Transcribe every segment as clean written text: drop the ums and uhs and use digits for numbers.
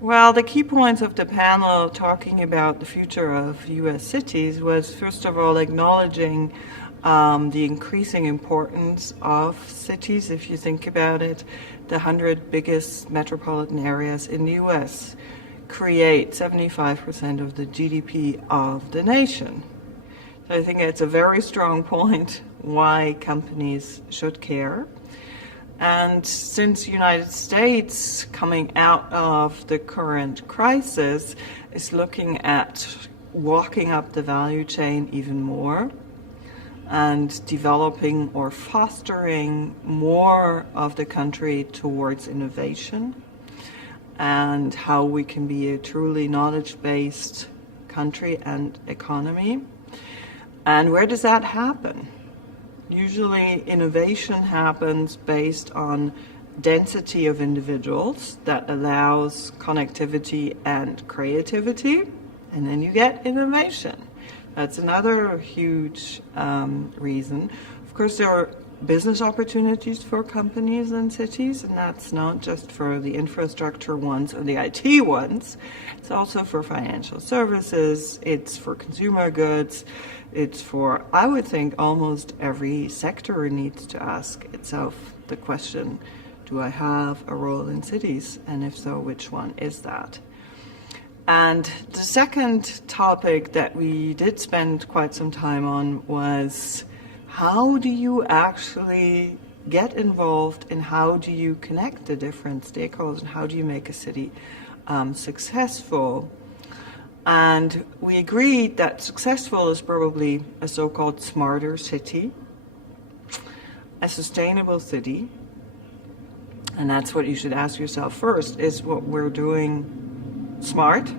Well, the key points of the panel talking about the future of U.S. cities was, first of all, acknowledging the increasing importance of cities. If you think about it, the 100 biggest metropolitan areas in the U.S. create 75% of the GDP of the nation. So I think it's a very strong point why companies should care. And since the United States, coming out of the current crisis, is looking at walking up the value chain even more and developing or fostering more of the country towards innovation and how we can be a truly knowledge-based country and economy. And where does that happen? Usually innovation happens based on density of individuals that allows connectivity and creativity, and then you get innovation. That's another huge reason. Of course, there are business opportunities for companies and cities, and that's not just for the infrastructure ones or the IT ones. It's also for financial services, it's for consumer goods, it's for, I would think, almost every sector needs to ask itself the question, do I have a role in cities? And if so, which one is that? And the second topic that we did spend quite some time on was, how do you actually get involved and how do you connect the different stakeholders and how do you make a city successful? And we agreed that successful is probably a so-called smarter city, a sustainable city, and that's what you should ask yourself first, is what we're doing smart?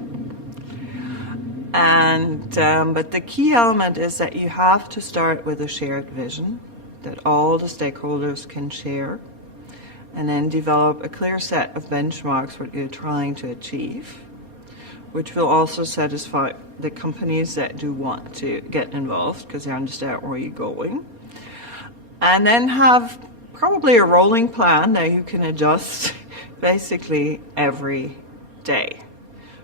And but the key element is that you have to start with a shared vision that all the stakeholders can share, and then develop a clear set of benchmarks what you're trying to achieve, which will also satisfy the companies that do want to get involved because they understand where you're going. And then have probably a rolling plan that you can adjust basically every day.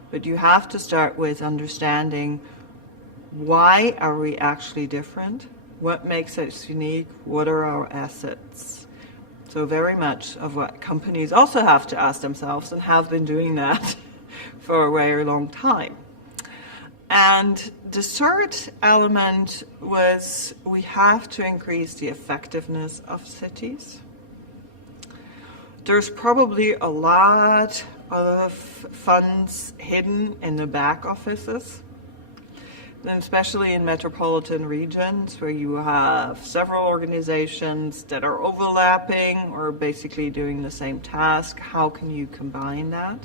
But you have to start with understanding, why are we actually different? What makes us unique? What are our assets? So very much of what companies also have to ask themselves, and have been doing that for a very long time. And the third element was, we have to increase the effectiveness of cities. There's probably a lot of funds hidden in the back offices, and especially in metropolitan regions where you have several organizations that are overlapping or basically doing the same task. How can you combine that?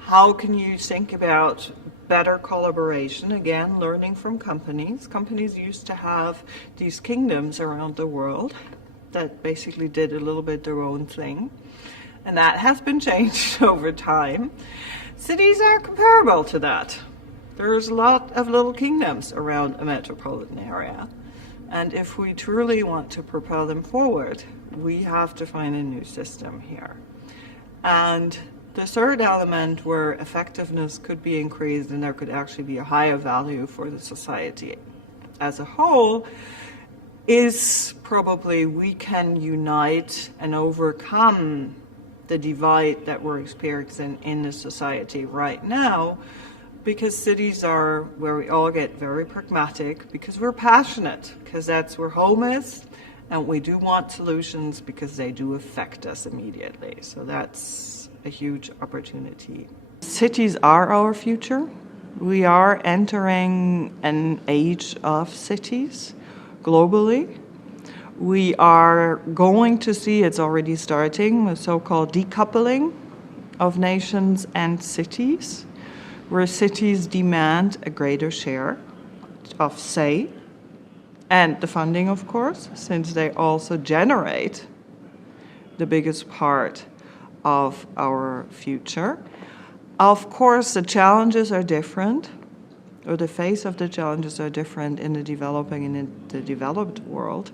How can you think about better collaboration? Again, learning from companies. Companies used to have these kingdoms around the world that basically did a little bit their own thing. And that has been changed over time. Cities are comparable to that. There's a lot of little kingdoms around a metropolitan area. And if we truly want to propel them forward, we have to find a new system here. And the third element where effectiveness could be increased and there could actually be a higher value for the society as a whole is probably we can unite and overcome the divide that we're experiencing in the society right now, because cities are where we all get very pragmatic, because we're passionate, because that's where home is, and we do want solutions because they do affect us immediately. So that's a huge opportunity. Cities are our future. We are entering an age of cities globally. We are going to see, it's already starting, the so-called decoupling of nations and cities, where cities demand a greater share of say, and the funding, of course, since they also generate the biggest part of our future. Of course, the challenges are different, or the face of the challenges are different in the developing and in the developed world.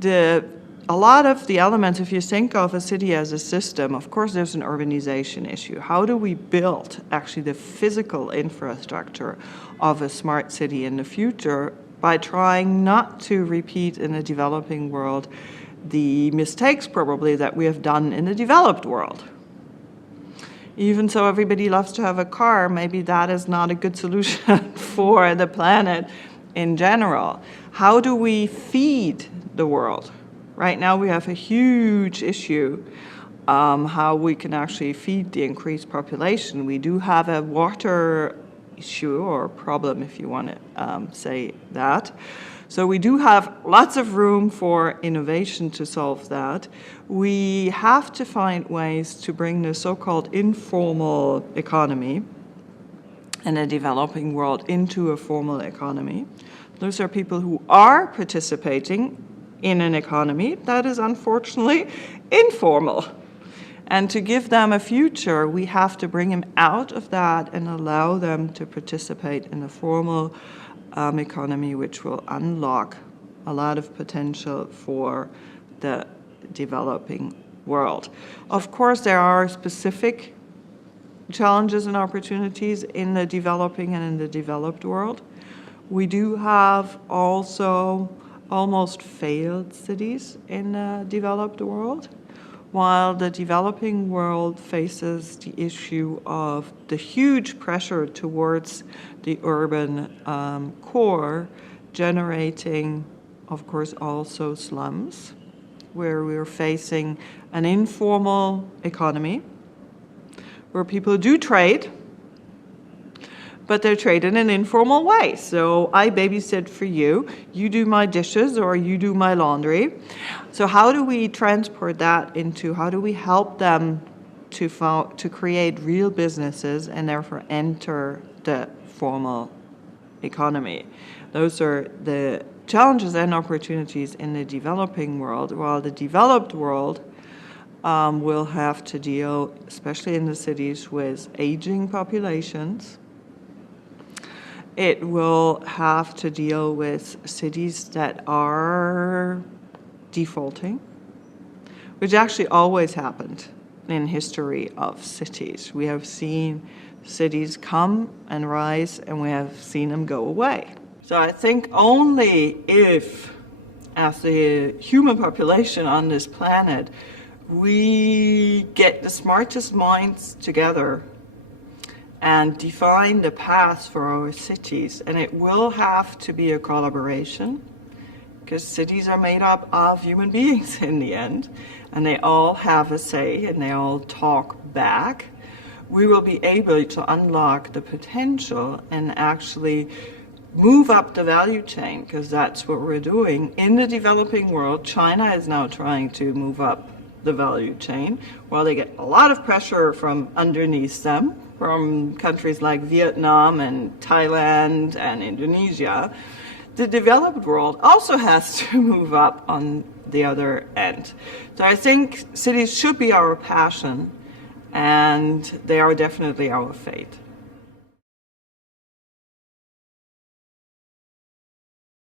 The a lot of the elements, if you think of a city as a system, of course there's an urbanization issue. How do we build actually the physical infrastructure of a smart city in the future by trying not to repeat in the developing world the mistakes probably that we have done in the developed world? Even so everybody loves to have a car, maybe that is not a good solution for the planet in general. How do we feed the world? Right now we have a huge issue how we can actually feed the increased population. We do have a water issue or problem, if you want to say that. So we do have lots of room for innovation to solve that. We have to find ways to bring the so-called informal economy in a developing world into a formal economy. Those are people who are participating in an economy that is unfortunately informal. And to give them a future, we have to bring them out of that and allow them to participate in a formal economy, which will unlock a lot of potential for the developing world. Of course, there are specific challenges and opportunities in the developing and in the developed world. We do have also almost failed cities in the developed world, while the developing world faces the issue of the huge pressure towards the urban core, generating, of course, also slums, where we're facing an informal economy, where people do trade, but they trade in an informal way. So I babysit for you, you do my dishes, or you do my laundry. So how do we transport that into, how do we help them to create real businesses and therefore enter the formal economy? Those are the challenges and opportunities in the developing world, while the developed world will have to deal, especially in the cities, with aging populations. It will have to deal with cities that are defaulting, which actually always happened in history of cities. We have seen cities come and rise, and we have seen them go away. So I think only if, as the human population on this planet, we get the smartest minds together and define the path for our cities. And it will have to be a collaboration, because cities are made up of human beings in the end, and they all have a say and they all talk back. We will be able to unlock the potential and actually move up the value chain, because that's what we're doing. In the developing world, China is now trying to move up the value chain, while they get a lot of pressure from underneath them, from countries like Vietnam and Thailand and Indonesia. The developed world also has to move up on the other end. So I think cities should be our passion, and they are definitely our fate.